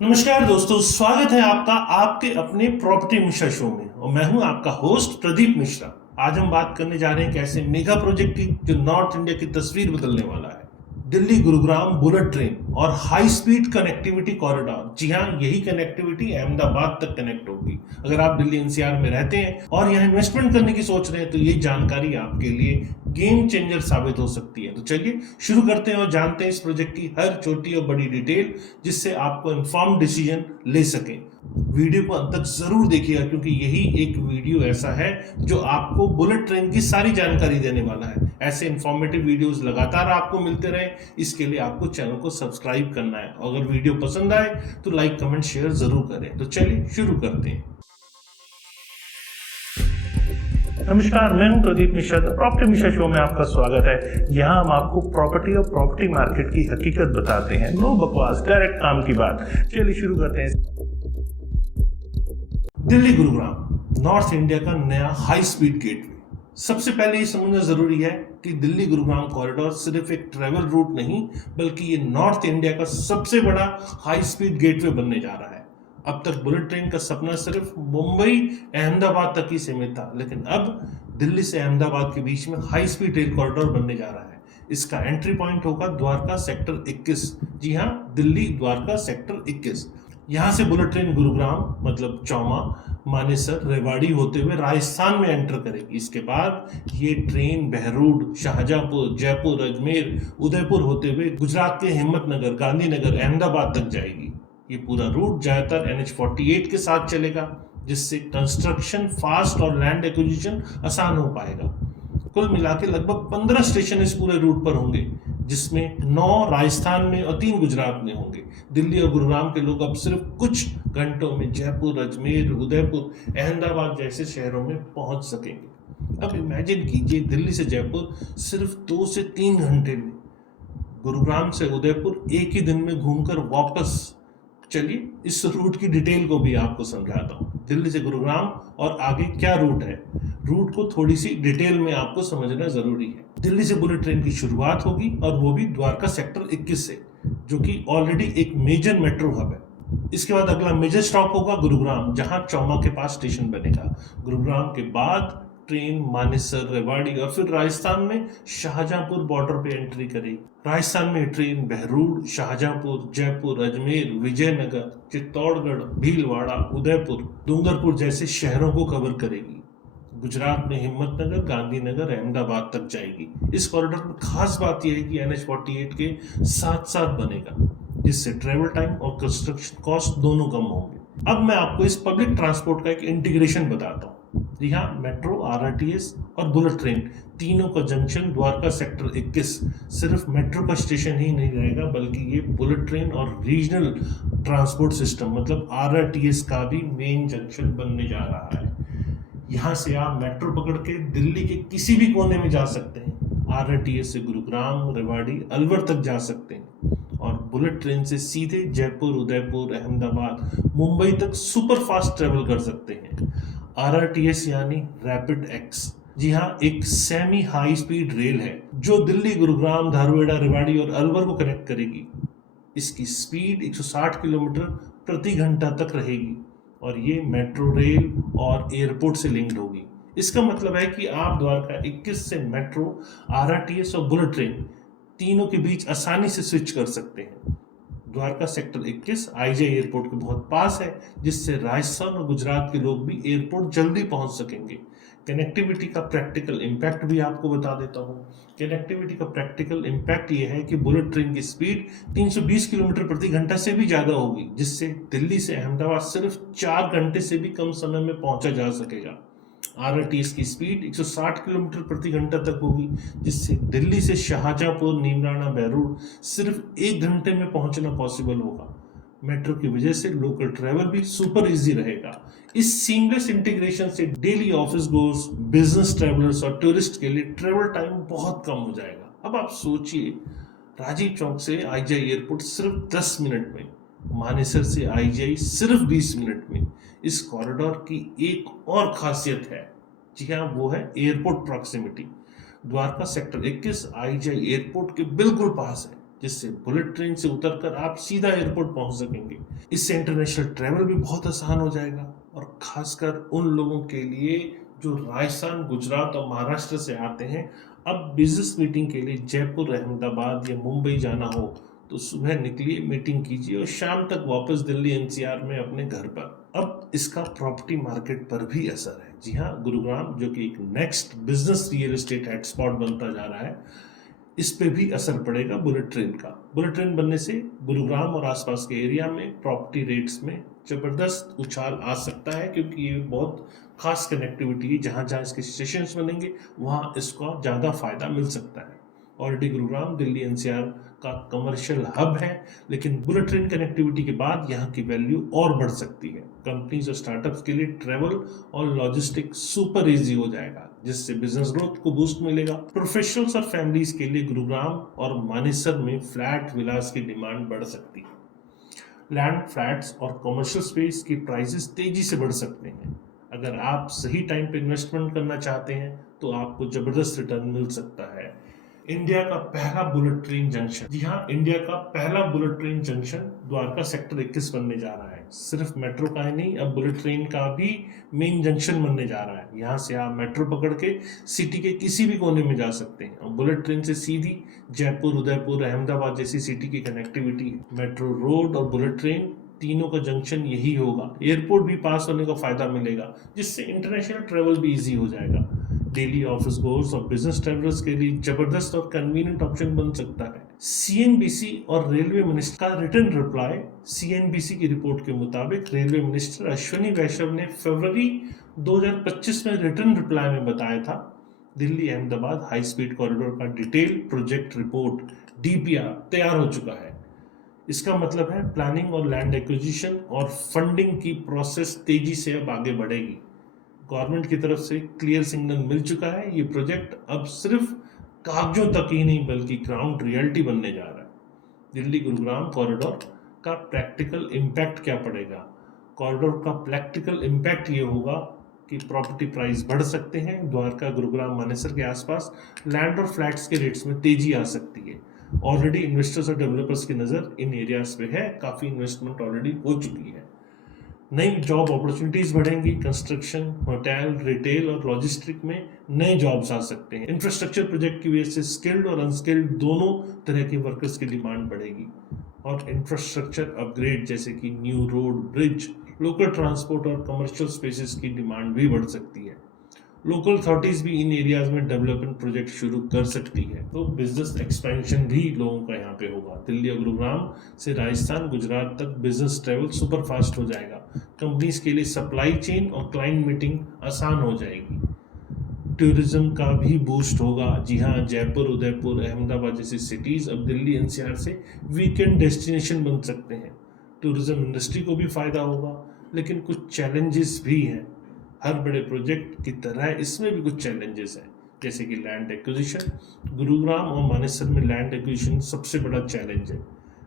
नमस्कार दोस्तों, स्वागत है आपका आपके अपने प्रॉपर्टी मिश्रा शो में। और मैं हूं आपका होस्ट प्रदीप मिश्रा। आज हम बात करने जा रहे हैं कैसे मेगा प्रोजेक्ट की जो नॉर्थ इंडिया की तस्वीर बदलने वाला है। दिल्ली गुरुग्राम बुलेट ट्रेन और हाई स्पीड कनेक्टिविटी कॉरिडोर। जी हाँ, यही कनेक्टिविटी अहमदाबाद तक कनेक्ट होगी। अगर आप दिल्ली एनसीआर में रहते हैं और यहाँ इन्वेस्टमेंट करने की सोच रहे हैं तो ये जानकारी आपके लिए गेम चेंजर साबित हो सकती है। तो चलिए शुरू करते हैं और जानते हैं इस प्रोजेक्ट की हर छोटी और बड़ी डिटेल, जिससे आपको इन्फॉर्म डिसीजन ले सकें। वीडियो को अंत तक जरूर देखिएगा, क्योंकि यही एक वीडियो ऐसा है जो आपको बुलेट ट्रेन की सारी जानकारी देने वाला है। ऐसे इंफॉर्मेटिव वीडियोस लगातार आपको मिलते रहे, इसके लिए आपको चैनल को सब्सक्राइब करना है। अगर वीडियो पसंद आए तो लाइक कमेंट शेयर जरूर करें। तो चलिए शुरू करते हैं। नमस्कार, मैं हूं प्रदीप मिश्रा। प्रॉपर्टी मिश्रा शो में आपका स्वागत है। यहाँ हम आपको प्रॉपर्टी और प्रॉपर्टी मार्केट की हकीकत बताते हैं। नो बकवास, डायरेक्ट काम की बात। चलिए शुरू करते हैं। दिल्ली गुरुग्राम नॉर्थ इंडिया का नया हाई स्पीड गेटवे। सबसे पहले ये समझना जरूरी है कि दिल्ली गुरुग्राम कॉरिडोर सिर्फ एक ट्रेवल रूट नहीं, बल्कि ये नॉर्थ इंडिया का सबसे बड़ा हाई स्पीड गेटवे बनने जा रहा है। अब तक बुलेट ट्रेन का सपना सिर्फ मुंबई अहमदाबाद तक ही सीमित था, लेकिन अब दिल्ली से अहमदाबाद के बीच में हाई स्पीड रेल कॉरिडोर बनने जा रहा है। इसका एंट्री पॉइंट होगा द्वारका सेक्टर 21। जी हाँ, दिल्ली द्वारका सेक्टर 21। यहाँ से बुलेट ट्रेन गुरुग्राम मतलब चौमा, मानेसर, रेवाड़ी होते हुए राजस्थान में एंटर करेगी। इसके बाद ये ट्रेन बहरूड, शाहजहांपुर, जयपुर, अजमेर, उदयपुर होते हुए गुजरात के हिम्मतनगर, गांधीनगर, अहमदाबाद तक जाएगी। ये पूरा रूट ज्यादातर NH-48 के साथ चलेगा, जिससे कंस्ट्रक्शन फास्ट और लैंड एक्विजिशन आसान हो पाएगा। कुल मिला के लगभग 15 स्टेशन इस पूरे रूट पर होंगे, जिसमें 9 राजस्थान में और 3 गुजरात में होंगे। दिल्ली और गुरुग्राम के लोग अब सिर्फ कुछ घंटों में जयपुर, अजमेर, उदयपुर, अहमदाबाद जैसे शहरों में पहुंच सकेंगे। अब इमेजिन कीजिए, दिल्ली से जयपुर सिर्फ 2 से 3 घंटे में, गुरुग्राम से उदयपुर एक ही दिन में घूमकर वापस। चलिए इस रूट की डिटेल को भी आपको समझाता हूँ। दिल्ली से गुरुग्राम और आगे क्या रूट है, रूट को थोड़ी सी डिटेल में आपको समझना जरूरी है। दिल्ली से बुलेट ट्रेन की शुरुआत होगी, और वो भी द्वारका सेक्टर 21 से, जो कि ऑलरेडी एक मेजर मेट्रो हब है। इसके बाद अगला मेजर स्टॉप होगा गुरुग्राम, जहां चौमा के पास स्टेशन बनेगा। गुरुग्राम के बाद ट्रेन मानेसर, रेवाड़ी और फिर राजस्थान में शाहजहांपुर बॉर्डर पे एंट्री करेगी। राजस्थान में ट्रेन बहरूड, शाहजहांपुर, जयपुर, अजमेर, विजयनगर, चित्तौड़गढ़, भीलवाड़ा, उदयपुर, डूंगरपुर जैसे शहरों को कवर करेगी। गुजरात में हिम्मतनगर, गांधीनगर, अहमदाबाद तक जाएगी। इस कॉरिडोर में खास बात यह है कि NH-48 के साथ साथ बनेगा, जिससे ट्रेवल टाइम और कंस्ट्रक्शन कॉस्ट दोनों कम होंगे। अब मैं आपको इस पब्लिक ट्रांसपोर्ट का एक इंटीग्रेशन बताता हूँ। जी हाँ, मेट्रो, RRTS और बुलेट ट्रेन तीनों का जंक्शन द्वारका सेक्टर 21। सिर्फ मेट्रो का स्टेशन ही नहीं रहेगा, बल्कि ये बुलेट ट्रेन और रीजनल ट्रांसपोर्ट सिस्टम मतलब RRTS का भी मेन जंक्शन बनने जा रहा है। यहाँ से आप मेट्रो पकड़ के दिल्ली के किसी भी कोने में जा सकते हैं। RRTS से गुरुग्राम, रेवाड़ी, अलवर तक जा सकते हैं, और बुलेट ट्रेन से सीधे जयपुर, उदयपुर, अहमदाबाद, मुंबई तक सुपर फास्ट ट्रेवल कर सकते हैं। RRTS यानी रैपिड एक्स, जी हाँ, एक सेमी हाई स्पीड रेल है जो दिल्ली, गुरुग्राम, धारवाड़ा, रेवाड़ी और अलवर को कनेक्ट करेगी। इसकी स्पीड 160 किलोमीटर प्रति घंटा तक रहेगी, और ये मेट्रो रेल और एयरपोर्ट से लिंक्ड होगी। इसका मतलब है कि आप द्वारका 21 से मेट्रो, RRTS और बुलेट ट्रेन तीनों के बीच आसानी से स्विच कर सकते हैं। द्वारका सेक्टर 21 IJ एयरपोर्ट के बहुत पास है, जिससे राजस्थान और गुजरात के लोग भी एयरपोर्ट जल्दी पहुंच सकेंगे। कनेक्टिविटी का प्रैक्टिकल इम्पैक्ट भी आपको बता देता हूं। कनेक्टिविटी का प्रैक्टिकल इम्पैक्ट ये है कि बुलेट ट्रेन की स्पीड 320 किलोमीटर प्रति घंटा से भी ज्यादा होगी, जिससे दिल्ली से अहमदाबाद सिर्फ 4 घंटे से भी कम समय में पहुंचा जा सकेगा। RRTS की स्पीड 160 किलोमीटर प्रति घंटा तक होगी, जिससे दिल्ली से शाहजहांपुर, नीमराना, बहरूड सिर्फ 1 घंटे में पहुंचना पॉसिबल होगा। मेट्रो की वजह से लोकल ट्रैवल भी सुपर इजी रहेगा। इस सीमलेस इंटीग्रेशन से daily office gorge, business travellers और टूरिस्ट के लिए ट्रैवल टाइम बहुत कम हो जाएगा। अब आप सोचिए, राजीव चौक से IJ एयरपोर्ट सिर्फ 10 मिनट में, मानेसर से IJ सिर्फ 20 मिनट में। इस कॉरिडोर की एक और खासियत है, जी हाँ, वो है airport proximity. Dwarka sector 21 IJ airport के बिल्कुल पास है। जिससे बुलेट ट्रेन से उतरकर आप सीधा एयरपोर्ट पहुंच सकेंगे। इससे इंटरनेशनल ट्रैवल भी बहुत आसान हो जाएगा और खासकर उन लोगों के लिए जो राजस्थान, गुजरात और महाराष्ट्र से आते हैं। अब बिजनेस मीटिंग के लिए जयपुर, अहमदाबाद या मुंबई जाना हो तो सुबह निकलिए, मीटिंग कीजिए और शाम तक वापस दिल्ली एनसीआर में अपने घर पर। अब इसका प्रॉपर्टी मार्केट पर भी असर है। जी हाँ, गुरुग्राम जो कि एक next business real estate hotspot बनता जा रहा है, इस पे भी असर पड़ेगा बुलेट ट्रेन का। बुलेट ट्रेन बनने से गुरुग्राम और आसपास के एरिया में प्रॉपर्टी रेट्स में जबरदस्त उछाल आ सकता है, क्योंकि ये बहुत खास कनेक्टिविटी है। जहाँ जहाँ इसके स्टेशंस बनेंगे वहाँ इसका ज़्यादा फायदा मिल सकता है। ऑलरेडी गुरुग्राम दिल्ली एनसीआर का कमर्शियल हब है, लेकिन बुलेट ट्रेन कनेक्टिविटी के बाद यहाँ की वैल्यू और बढ़ सकती है। कंपनीज और स्टार्टअप्स के लिए ट्रेवल और लॉजिस्टिक सुपर इजी हो जाएगा, जिससे बिजनेस ग्रोथ को बूस्ट मिलेगा। प्रोफेशनल्स और फैमिलीज के लिए गुरुग्राम और मानेसर में फ्लैट विलास की डिमांड बढ़ सकती है। लैंड, फ्लैट्स और कमर्शियल स्पेस की प्राइसेस तेजी से बढ़ सकते हैं। अगर आप सही टाइम पे इन्वेस्टमेंट करना चाहते हैं तो आपको जबरदस्त रिटर्न मिल सकता है। इंडिया का पहला बुलेट ट्रेन जंक्शन, जी हाँ, इंडिया का पहला bullet train junction Dwarka sector 21 बनने जा रहा है। सिर्फ मेट्रो का ही नहीं, अब बुलेट ट्रेन का भी मेन जंक्शन बनने जा रहा है। यहाँ से आप मेट्रो पकड़ के सिटी के किसी भी कोने में जा सकते हैं और बुलेट ट्रेन से सीधी जयपुर, उदयपुर, अहमदाबाद जैसी सिटी की कनेक्टिविटी है। मेट्रो, रोड और बुलेट ट्रेन तीनों का जंक्शन यही होगा। एयरपोर्ट भी पास होने का फायदा मिलेगा, जिससे इंटरनेशनल ट्रेवल भी इजी हो जाएगा। डेली ऑफिस गोर्स और बिजनेस ट्रैवलर्स के लिए जबरदस्त और कन्वीनियंट ऑप्शन बन सकता है। सीएनबीसी और रेलवे मिनिस्टर का रिटर्न रिप्लाई। सीएनबीसी की रिपोर्ट के मुताबिक रेलवे मिनिस्टर अश्विनी वैष्णव ने फरवरी 2025 में रिटर्न रिप्लाई में बताया था, Delhi Ahmedabad high speed corridor का डिटेल प्रोजेक्ट रिपोर्ट डीपीआर तैयार हो चुका है। इसका मतलब है प्लानिंग और लैंड एक्विजिशन और फंडिंग की प्रोसेस तेजी से अब आगे बढ़ेगी। गवर्नमेंट की तरफ से क्लियर सिग्नल मिल चुका है। ये प्रोजेक्ट अब सिर्फ कागजों तक ही नहीं बल्कि ग्राउंड रियलिटी बनने जा रहा है। दिल्ली गुरुग्राम कॉरिडोर का प्रैक्टिकल इम्पैक्ट क्या पड़ेगा? कॉरिडोर का प्रैक्टिकल इम्पैक्ट ये होगा कि प्रॉपर्टी प्राइस बढ़ सकते हैं। द्वारका, गुरुग्राम, मानेसर के आसपास लैंड और फ्लैट्स के रेट्स में तेजी आ सकती है। ऑलरेडी इन्वेस्टर्स और डेवलपर्स की नज़र इन एरियाज पे है, काफ़ी इन्वेस्टमेंट ऑलरेडी हो चुकी है। नई जॉब अपॉर्चुनिटीज बढ़ेंगी। कंस्ट्रक्शन, होटल, रिटेल और लॉजिस्टिक में नए जॉब्स आ सकते हैं। इंफ्रास्ट्रक्चर प्रोजेक्ट की वजह से स्किल्ड और अनस्किल्ड दोनों तरह के वर्कर्स की डिमांड बढ़ेगी और इंफ्रास्ट्रक्चर अपग्रेड जैसे कि new road, bridge, local transport और कमर्शियल स्पेसेस की डिमांड भी बढ़ सकती है। लोकल अथॉरिटीज भी इन एरियाज में डेवलपमेंट प्रोजेक्ट शुरू कर सकती है, तो बिजनेस एक्सपेंशन भी लोगों का यहाँ पे होगा। दिल्ली और गुरुग्राम से राजस्थान, गुजरात तक बिजनेस ट्रेवल सुपर फास्ट हो जाएगा। कंपनीज के लिए सप्लाई चेन और क्लाइंट मीटिंग आसान हो जाएगी। टूरिज्म का भी बूस्ट होगा। जी हाँ, जयपुर, उदयपुर, अहमदाबाद जैसी सिटीज अब दिल्ली एनसीआर से वीकेंड डेस्टिनेशन बन सकते हैं। टूरिज्म इंडस्ट्री को भी फायदा होगा, लेकिन कुछ चैलेंजेस भी हैं। हर बड़े प्रोजेक्ट की तरह इसमें भी कुछ चैलेंजेस हैं, जैसे कि लैंड एक्विजिशन। गुरुग्राम और मानेसर में लैंड एक्विजिशन सबसे बड़ा चैलेंज है।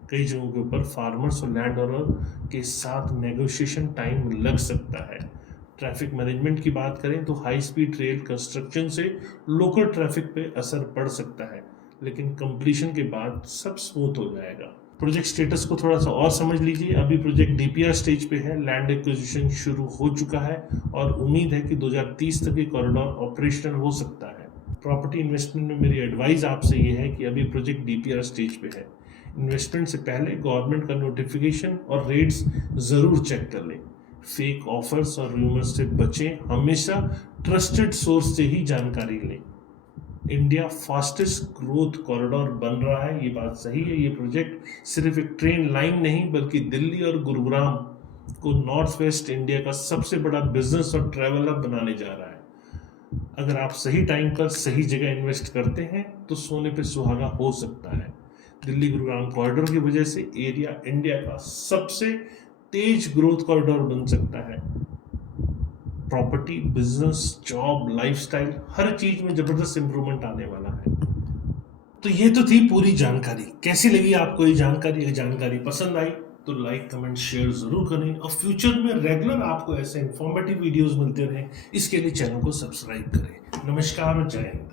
कई जगहों के ऊपर फार्मर्स और लैंड ओनर के साथ नेगोशिएशन टाइम लग सकता है। ट्रैफिक मैनेजमेंट की बात करें तो हाई स्पीड रेल कंस्ट्रक्शन से लोकल ट्रैफिक पे असर पड़ सकता है, लेकिन कंप्लीशन के बाद सब स्मूथ हो जाएगा। प्रोजेक्ट स्टेटस को थोड़ा सा और समझ लीजिए। अभी प्रोजेक्ट डीपीआर स्टेज पे है, लैंड एक्विजिशन शुरू हो चुका है और उम्मीद है कि 2030 तक ये कॉरिडोर ऑपरेशनल हो सकता है। प्रॉपर्टी इन्वेस्टमेंट में मेरी एडवाइस आपसे ये है कि अभी प्रोजेक्ट डीपीआर स्टेज पे है। इन्वेस्टमेंट से पहले गवर्नमेंट का नोटिफिकेशन और रेट्स ज़रूर चेक कर लें। फेक ऑफर्स और रूमर्स से बचें। हमेशा ट्रस्टेड सोर्स से ही जानकारी लें। इंडिया फास्टेस्ट ग्रोथ कॉरिडोर बन रहा है, ये बात सही है। ये प्रोजेक्ट सिर्फ एक ट्रेन लाइन नहीं बल्कि दिल्ली और गुरुग्राम को नॉर्थ वेस्ट इंडिया का सबसे बड़ा बिजनेस और ट्रैवल हब बनाने जा रहा है। अगर आप सही टाइम पर सही जगह इन्वेस्ट करते हैं तो सोने पे सुहागा हो सकता है। दिल्ली गुरुग्राम कॉरिडोर की वजह से एरिया इंडिया का सबसे तेज ग्रोथ कॉरिडोर बन सकता है। प्रॉपर्टी, बिजनेस, जॉब, लाइफस्टाइल, हर चीज में जबरदस्त इंप्रूवमेंट आने वाला है। तो ये तो थी पूरी जानकारी। कैसी लगी आपको ये जानकारी? अगर जानकारी पसंद आई तो लाइक, कमेंट, शेयर जरूर करें और फ्यूचर में रेगुलर आपको ऐसे इंफॉर्मेटिव वीडियोस मिलते रहे, इसके लिए चैनल को सब्सक्राइब करें। नमस्कार और जय हिंद।